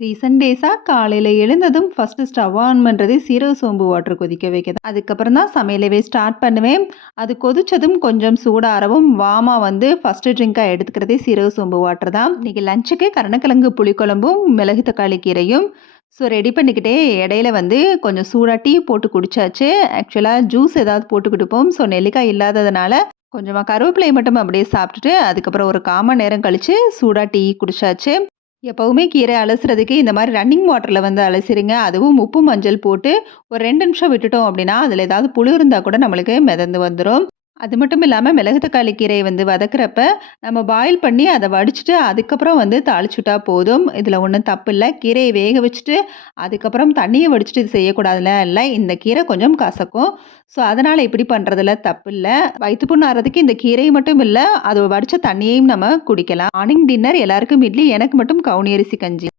Recent டேஸா காலையில எழுந்ததும் first stove on பண்றதே சீரக சோம்பு வாட்டர் கொதிக்க வைக்க தான். அதுக்கப்புறம் தான் சமையலவே ஸ்டார்ட் பண்ணுவேன். அது கொதிச்சதும் கொஞ்சம் சூடாறவும் வார்மா ஃபர்ஸ்ட்டு ட்ரிங்க்கா எடுத்துக்கிறதே சீரக சோம்பு வாட்டர் தான். இன்னைக்கு லஞ்சுக்கு கருணக்கிழங்கு புளிக்குழம்பும், மிளகு தக்காளி கீரையும். ஸோ ரெடி பண்ணிக்கிட்டே இடையில கொஞ்சம் சூடா டீ போட்டு குடிச்சாச்சு. ஆக்சுவலா ஜூஸ் ஏதாவது போட்டு குடிப்போம். ஸோ நெல்லிக்காய் இல்லாததுனால கொஞ்சமா கருவேப்பிலைய மட்டும் அப்படியே சாப்பிட்டுட்டு, அதுக்கப்புறம் ஒரு 1/4 மணி நேரம் கழிச்சு சூடா டீ குடிச்சாச்சு. எப்பவுமே கீரை அலசுறதுக்கு இந்த மாரி ரன்னிங் வாட்டர்ல அலசிருங்க. அதுவும் உப்பு, மஞ்சள் போட்டு ஒரு 2 நிமிஷம் விட்டுட்டோம் அப்படின்னா, அதில ஏதாவது புழு இருந்தா கூட நம்மளுக்கு மிதந்து வந்துரும். அது மட்டும் இல்லாம மிளகு தக்காளி கீரைய வதக்குறப்ப, நம்ம பாயில் பண்ணி அத வடிச்சுட்டு, அதுக்கப்புறம் தாளிச்சுட்டா போதும். இதில ஒண்ணும் தப்பில்ல. கீரைய வேக வச்சுட்டு, அதுக்கப்புறம் தண்ணிய வடிச்சுட்டு இது செய்யக்கூடாதுல்ல. இல்ல இந்த கீரை கொஞ்சம் கசக்கும். ஸோ, அதனால இப்படி பண்றதுல தப்பில்ல. வயித்து புண் ஆறதுக்கு இந்த கீரை மட்டும் இல்ல, அது வடிச்ச தண்ணியையும் நம்ம குடிக்கலாம். மார்னிங் டின்னர் எல்லாருக்கும் இட்லி, எனக்கு மட்டும் கவுனி அரிசி கஞ்சி.